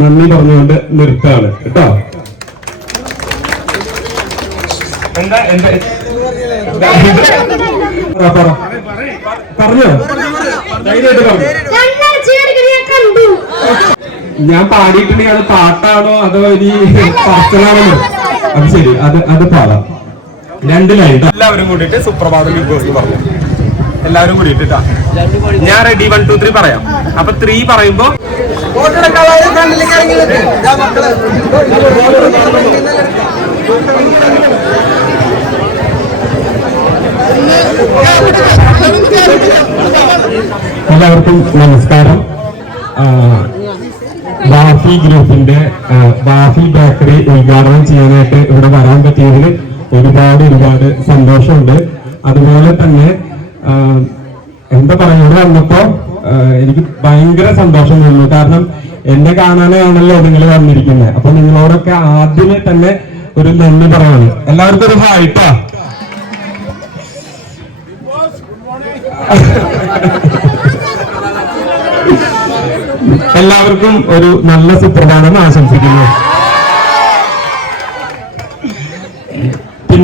നന്ദി പറഞ്ഞുകൊണ്ട് നിർത്താണ് കേട്ടോ? എന്താ. പറഞ്ഞോ? ഞാൻ പാടിയിട്ടുണ്ടെങ്കിൽ അത് പാട്ടാണോ അതോ ഇനി പറച്ചലാണോ അത് ശരി അത് അത് പാടാം. രണ്ടിലായിട്ട് ലൈൻ എല്ലാവരും കൂടിയിട്ട് സുപ്രഭാതം ബിഗ് ബോസ് പറഞ്ഞു. എല്ലാവരും കൂടി ഇട്ടാ ഞാൻ റെഡി വൺ ടു ത്രീ പറയാം. അപ്പൊ ത്രീ പറയുമ്പോ എല്ലാവർക്കും നമസ്കാരം. ആ, വാഫി ഗ്രൂപ്പിന്റെ ബാഫി വാഫി ബേക്കറി ഉദ്ഘാടനം ചെയ്യാനായിട്ട് ഇവിടെ വരാൻ പറ്റിയതിൽ ഒരുപാട് ഒരുപാട് സന്തോഷമുണ്ട്. അതുപോലെ തന്നെ എന്താ പറയുന്നത്? വന്നപ്പോ എനിക്ക് ഭയങ്കര സന്തോഷം തോന്നുന്നു. കാരണം എന്നെ കാണാനാണല്ലോ നിങ്ങൾ വന്നിരിക്കുന്നത്. അപ്പൊ നിങ്ങളോടൊക്കെ ആദ്യമേ തന്നെ ഒരു നന്ദി പറയാണ്. എല്ലാവർക്കും ഒരു ഹായിട്ടാ എല്ലാവർക്കും ഒരു നല്ല സുപ്രഭാതം ആശംസിക്കുന്നു.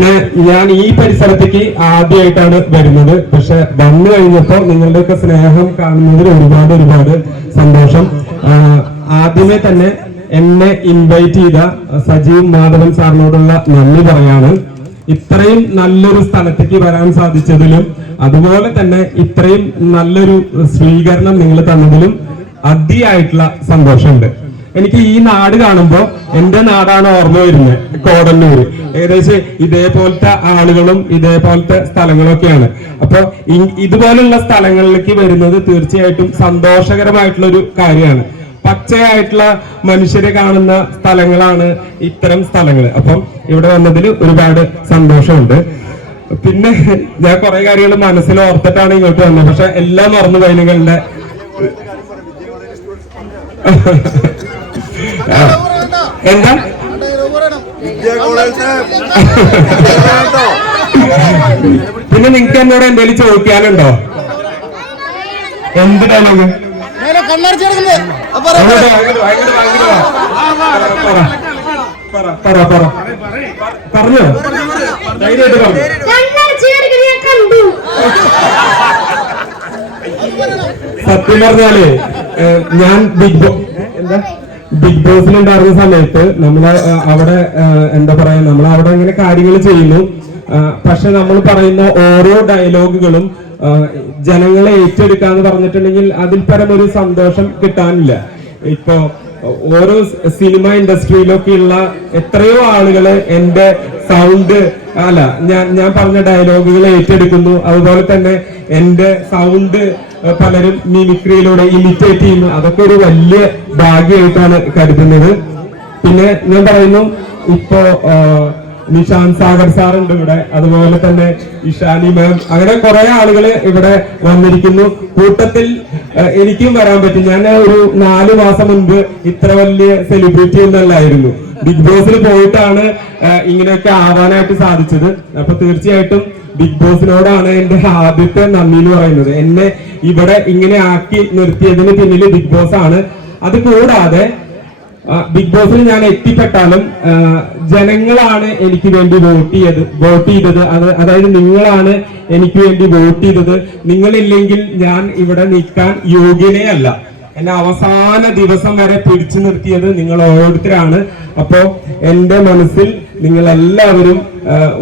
പിന്നെ ഞാൻ ഈ പരിസരത്തേക്ക് ആദ്യമായിട്ടാണ് വരുന്നത്. പക്ഷെ വന്നു കഴിഞ്ഞപ്പോൾ നിങ്ങളുടെയൊക്കെ സ്നേഹം കാണുന്നതിൽ ഒരുപാട് ഒരുപാട് സന്തോഷം. ആദ്യമേ തന്നെ എന്നെ ഇൻവൈറ്റ് ചെയ്ത സജീവ് മാധവൻ സാറിനോടുള്ള നന്ദി പറയാണ്. ഇത്രയും നല്ലൊരു സ്ഥലത്തേക്ക് വരാൻ സാധിച്ചതിലും അതുപോലെ തന്നെ ഇത്രയും നല്ലൊരു സ്വീകരണം നിങ്ങൾ തന്നതിലും അതിയായിട്ടുള്ള സന്തോഷമുണ്ട്. എനിക്ക് ഈ നാട് കാണുമ്പോൾ എന്റെ നാടാണ് ഓർമ്മ വരുന്നത് കോടന്നൂര് ഏകദേശം ഇതേപോലത്തെ ആളുകളും ഇതേപോലത്തെ സ്ഥലങ്ങളൊക്കെയാണ് അപ്പൊ ഇതുപോലുള്ള സ്ഥലങ്ങളിലേക്ക് വരുന്നത് തീർച്ചയായിട്ടും സന്തോഷകരമായിട്ടുള്ള ഒരു കാര്യമാണ് പച്ചയായിട്ടുള്ള മനുഷ്യരെ കാണുന്ന സ്ഥലങ്ങളാണ് ഇത്തരം സ്ഥലങ്ങൾ അപ്പം ഇവിടെ വന്നതിൽ ഒരുപാട് സന്തോഷമുണ്ട് പിന്നെ ഞാൻ കുറെ കാര്യങ്ങൾ മനസ്സിൽ ഓർത്തിട്ടാണ് ഇങ്ങോട്ട് വന്നത് പക്ഷെ എല്ലാം മറന്നു പോയി നിങ്ങളുടെ എന്താ? പിന്നെ നിങ്ങക്ക് എന്നോട് എന്തെങ്കിലും ചോദിക്കാനുണ്ടോ? എന്ത് ഡയലോഗ്. പറഞ്ഞോ? ധൈര്യമായിട്ട് സത്യം പറഞ്ഞാൽ ഞാൻ ബിഗ് ബോ എന്താ? ബിഗ് ബോസിൽ ഉണ്ടായിരുന്ന സമയത്ത് നമ്മൾ അവിടെ എന്താ പറയാ നമ്മൾ അവിടെ ഇങ്ങനെ കാര്യങ്ങൾ ചെയ്യുന്നു. പക്ഷെ നമ്മൾ പറയുന്ന ഓരോ ഡയലോഗുകളും ജനങ്ങളെ ഏറ്റെടുക്കാന്ന് പറഞ്ഞിട്ടുണ്ടെങ്കിൽ അതിൽ പരം ഒരു സന്തോഷം കിട്ടാനില്ല. ഇപ്പോ ഓരോ സിനിമ ഇൻഡസ്ട്രിയിലൊക്കെയുള്ള എത്രയോ ആളുകൾ എന്റെ സൗണ്ട് അല്ല ഞാൻ ഞാൻ പറഞ്ഞ ഡയലോഗുകൾ ഏറ്റെടുക്കുന്നു. അതുപോലെ തന്നെ എന്റെ സൗണ്ട് പലരും മിമിക്രിയിലൂടെ ഇമിറ്റേറ്റ് ചെയ്യുന്നു. അതൊക്കെ ഒരു വലിയ ഭാഗ്യമായിട്ടാണ് കരുതുന്നത്. പിന്നെ ഞാൻ പറയുന്നു ഇപ്പോ നിഷാന്ത് സാഗർ സാർ ഉണ്ട് ഇവിടെ. അതുപോലെ തന്നെ ഇഷാനി മാം അങ്ങനെ കുറെ ആളുകൾ ഇവിടെ വന്നിരിക്കുന്നു. കൂട്ടത്തിൽ എനിക്കും വരാൻ പറ്റും. ഞാൻ ഒരു നാല് മാസം മുൻപ് ഇത്ര വലിയ സെലിബ്രിറ്റി ഒന്നല്ലായിരുന്നു. ബിഗ് ബോസിൽ പോയിട്ടാണ് ഇങ്ങനെയൊക്കെ ആവാനായിട്ട് സാധിച്ചത്. അപ്പൊ തീർച്ചയായിട്ടും ബിഗ് ബോസിനോടാണ് എന്റെ ആദ്യത്തെ നന്ദി എന്ന് പറയുന്നത്. എന്നെ ഇവിടെ ഇങ്ങനെ ആക്കി നിർത്തിയതിന് പിന്നിൽ ബിഗ് ബോസ് ആണ്. അത് കൂടാതെ ബിഗ് ബോസിൽ ഞാൻ എത്തിപ്പെട്ടാലും ജനങ്ങളാണ് എനിക്ക് വേണ്ടി വോട്ട് ചെയ്തത് വോട്ട് ചെയ്തത്. അത് അതായത് നിങ്ങളാണ് എനിക്ക് വേണ്ടി വോട്ട് ചെയ്തത്. നിങ്ങളില്ലെങ്കിൽ ഞാൻ ഇവിടെ നിൽക്കാൻ യോഗ്യനേ അല്ല എന്നെ അവസാന ദിവസം വരെ പിടിച്ചു നിർത്തിയത് നിങ്ങൾ ഓരോരുത്തരാണ്. അപ്പോ എന്റെ മനസ്സിൽ നിങ്ങൾ എല്ലാവരും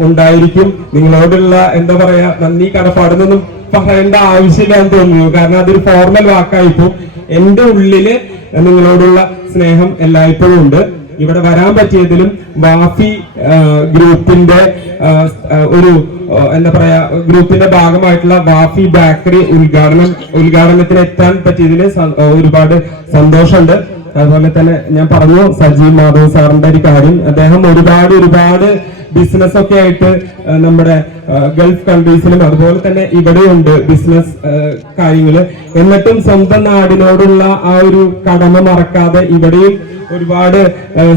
ഉണ്ടായിരിക്കും. നിങ്ങളോടുള്ള എന്താ പറയാ നന്ദി കടപ്പാടുന്നൊന്നും പറയേണ്ട ആവശ്യമില്ല എന്ന് തോന്നുന്നു. കാരണം അതൊരു ഫോർമൽ വാക്കായിപ്പോ എന്റെ ഉള്ളിൽ നിങ്ങളോടുള്ള സ്നേഹം എല്ലായ്പ്പോഴും ഉണ്ട്. ഇവിടെ വരാൻ പറ്റിയതിലും വാഫി ഗ്രൂപ്പിന്റെ ഒരു എന്താ പറയാ ഗ്രൂപ്പിന്റെ ഭാഗമായിട്ടുള്ള വാഫി ബേക്കറി ഉദ്ഘാടനം ഉദ്ഘാടനത്തിന് എത്താൻ പറ്റിയതിൽ ഒരുപാട് സന്തോഷമുണ്ട്. അതുപോലെ തന്നെ ഞാൻ പറഞ്ഞു സജീവ് മാധവ് സാറിന്റെ ഒരു കാര്യം. അദ്ദേഹം ഒരുപാട് ഒരുപാട് ബിസിനസ് ഒക്കെ ആയിട്ട് നമ്മുടെ ഗൾഫ് കൺട്രീസിലും അതുപോലെ തന്നെ ഇവിടെയുണ്ട് ബിസിനസ് കാര്യങ്ങൾ. എന്നിട്ടും സ്വന്തം നാടിനോടുള്ള ആ ഒരു കടമ മറക്കാതെ ഇവിടെയും ഒരുപാട്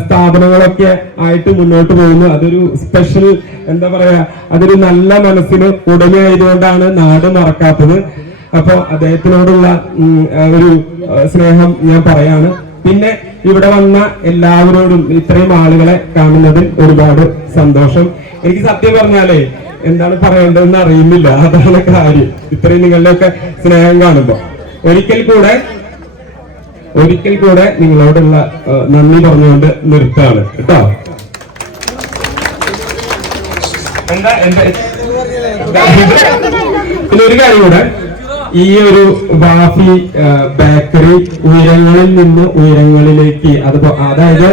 സ്ഥാപനങ്ങളൊക്കെ ആയിട്ട് മുന്നോട്ട് പോകുന്നു. അതൊരു സ്പെഷ്യൽ എന്താ പറയാ അതൊരു നല്ല മനസ്സിന് ഉടമയായതുകൊണ്ടാണ് നാട് മറക്കാത്തത്. അപ്പോൾ അദ്ദേഹത്തിനോടുള്ള ഒരു സ്നേഹം ഞാൻ പറയാണ്. പിന്നെ ഇവിടെ വന്ന എല്ലാവരോടും ഇത്രയും ആളുകളെ കാണുന്നതിൽ ഒരുപാട് സന്തോഷം. എനിക്ക് സത്യം പറഞ്ഞാലേ എന്താണ് പറയേണ്ടതെന്ന് അറിയുന്നില്ല. അതാണ് കാര്യം. ഇത്രയും നിങ്ങളുടെയൊക്കെ സ്നേഹം കാണുമ്പോ. ഒരിക്കൽ കൂടെ ഒരിക്കൽ കൂടെ നിങ്ങളോടുള്ള നന്ദി പറഞ്ഞുകൊണ്ട് നിർത്താണ് കേട്ടോ? എന്താ എന്താ? പിന്നെ ഒരു കാര്യം കൂടെ. ഈ ഒരു വാഫി ബേക്കറി ഉയരങ്ങളിൽ നിന്ന് ഉയരങ്ങളിലേക്ക് അതിപ്പോ അതായത്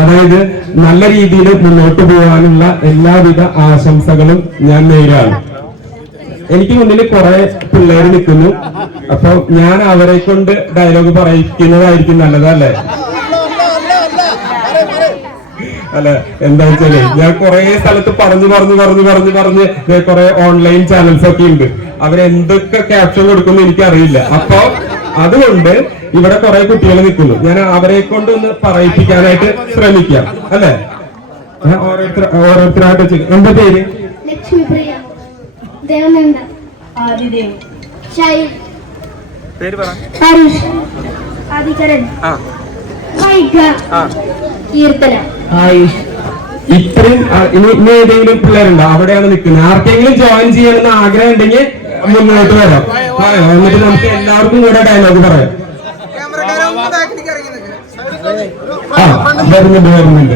അതായത് നല്ല രീതിയിൽ മുന്നോട്ട് പോകാനുള്ള എല്ലാവിധ ആശംസകളും ഞാൻ നേരാണ് എനിക്ക് മുന്നിൽ കുറെ പിള്ളേർ നിൽക്കുന്നു. അപ്പൊ ഞാൻ അവരെ കൊണ്ട് ഡയലോഗ് പറയിക്കുന്നതായിരിക്കും നല്ലതല്ലേ അല്ല? എന്താ വെച്ചാൽ ഞാൻ കുറെ സ്ഥലത്ത് പറഞ്ഞു പറഞ്ഞു പറഞ്ഞു പറഞ്ഞു പറഞ്ഞ് കുറെ ഓൺലൈൻ ചാനൽസ് ഒക്കെ ഉണ്ട്. അവരെന്തൊക്കെ ക്യാപ്ഷൻ കൊടുക്കുന്നു എനിക്ക് അറിയില്ല അപ്പൊ അതുകൊണ്ട് ഇവിടെ കുറെ കുട്ടികൾ നിൽക്കുന്നു ഞാൻ അവരെ കൊണ്ട് ഒന്ന് പറയിപ്പിക്കാനായിട്ട് ശ്രമിക്കാം. അല്ലെ? ഓരോരുത്തർ ഓരോരുത്തരായിട്ട് വെച്ചു എന്താ പേര്? പേര് പറ. ഹരീഷ്. ആദികരൻ ആ. വൈഗ. ആ. കീർത്തന. ആയുഷ് ഇത്രയും ഇനി ഏതെങ്കിലും പിള്ളേരുണ്ടോ? അവിടെയാണ് നിൽക്കുന്നത്. ആർക്കെങ്കിലും ജോയിൻ ചെയ്യണമെന്ന് ആഗ്രഹം ഉണ്ടെങ്കിൽ മുന്നോട്ട് വരാം. എന്നിട്ട് നമുക്ക് എല്ലാവർക്കും കൂടെ ഡയലോഗ് പറയാം. ആ വരുന്നുണ്ട് വരുന്നുണ്ട്.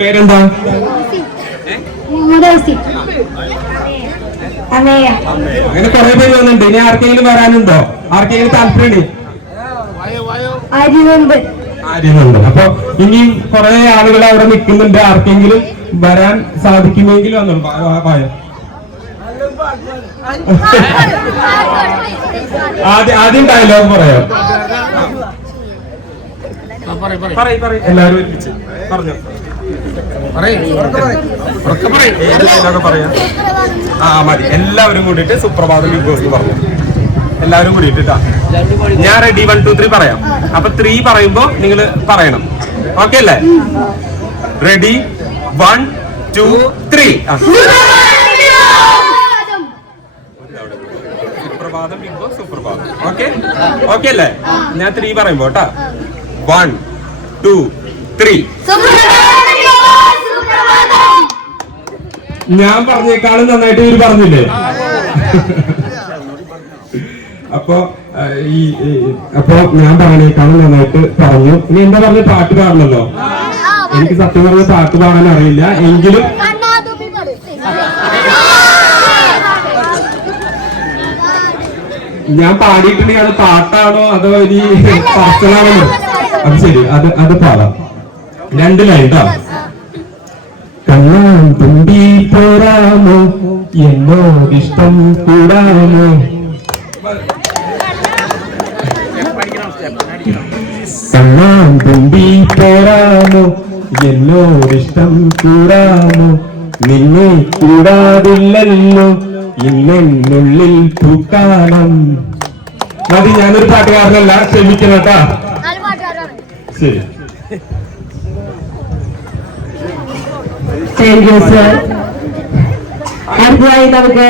പേരെന്താ? അങ്ങനെ കുറെ പേര് വന്നിട്ടുണ്ട്. ഇനി ആർക്കെങ്കിലും വരാനുണ്ടോ? ആർക്കെങ്കിലും താല്പര്യം അരിവമ്പ് ആര്യനുണ്ട്. അപ്പൊ ഇനി കുറെ ആളുകൾ അവിടെ നിൽക്കുന്നുണ്ട്. ആർക്കെങ്കിലും വരാൻ സാധിക്കുമെങ്കിലും വന്നോളൂ. ആദ്യം ആദ്യം ഡയലോഗ് പറയാം. പറയ്, പറയ്. എല്ലാവരും ഒരുമിച്ച് പറഞ്ഞോ. പറയാം. ആ മതി. എല്ലാവരും കൂടിയിട്ട് സുപ്രഭാതം ബിഗ് ബോസ് പറഞ്ഞു. എല്ലാവരും കൂടിയിട്ട് ട്ടാ. ഞാൻ റെഡി വൺ ടു ത്രീ പറയാം. അപ്പൊ ത്രീ പറയുമ്പോ നിങ്ങൾ പറയണം. ഓക്കെ അല്ലേ? റെഡി വൺ ടു ത്രീ സുപ്രഭാതം ബിഗ് ബോസ് സുപ്രഭാതം ഓക്കെ ഓക്കെ അല്ലേ? ഞാൻ ത്രീ പറയുമ്പോ ഞാൻ പറഞ്ഞേക്കാളും നന്നായിട്ട് ഇവർ പറഞ്ഞില്ലേ? അപ്പൊ ഈ- അപ്പൊ ഞാൻ പറഞ്ഞേക്കാളും നന്നായിട്ട് പറഞ്ഞു. ഇനി എന്താ പറഞ്ഞ പാട്ട് പാടണല്ലോ? എനിക്ക് സത്യം പറഞ്ഞ പാട്ട് പാടാൻ അറിയില്ല. എങ്കിലും ഞാൻ പാടിയിട്ടുണ്ടെങ്കിൽ അത് പാട്ടാണോ അതോ ഇനി പറച്ചലാണോ അത് ശരി. അത് അത് പാടാം. രണ്ട് ലൈൻ കേട്ടോ കണ്ണാൻ തുമ്പി പോരാമോ? എന്നോ ഇഷ്ടം കൂടാമോ? കണ്ണാൻ തുമ്പി പോരാമോ? എന്നോ ഇഷ്ടം കൂടാമോ? നിന്നെ കൂടാതില്ലല്ലോ. ഇന്നെന്നുള്ളിൽ പൂക്കാലം മതി ഞാനൊരു പാട്ടുകാരനല്ല ക്ഷമിക്കണം കേട്ടാ. ശരി. താങ്ക് യു സർ അടുത്തതായി നമുക്ക്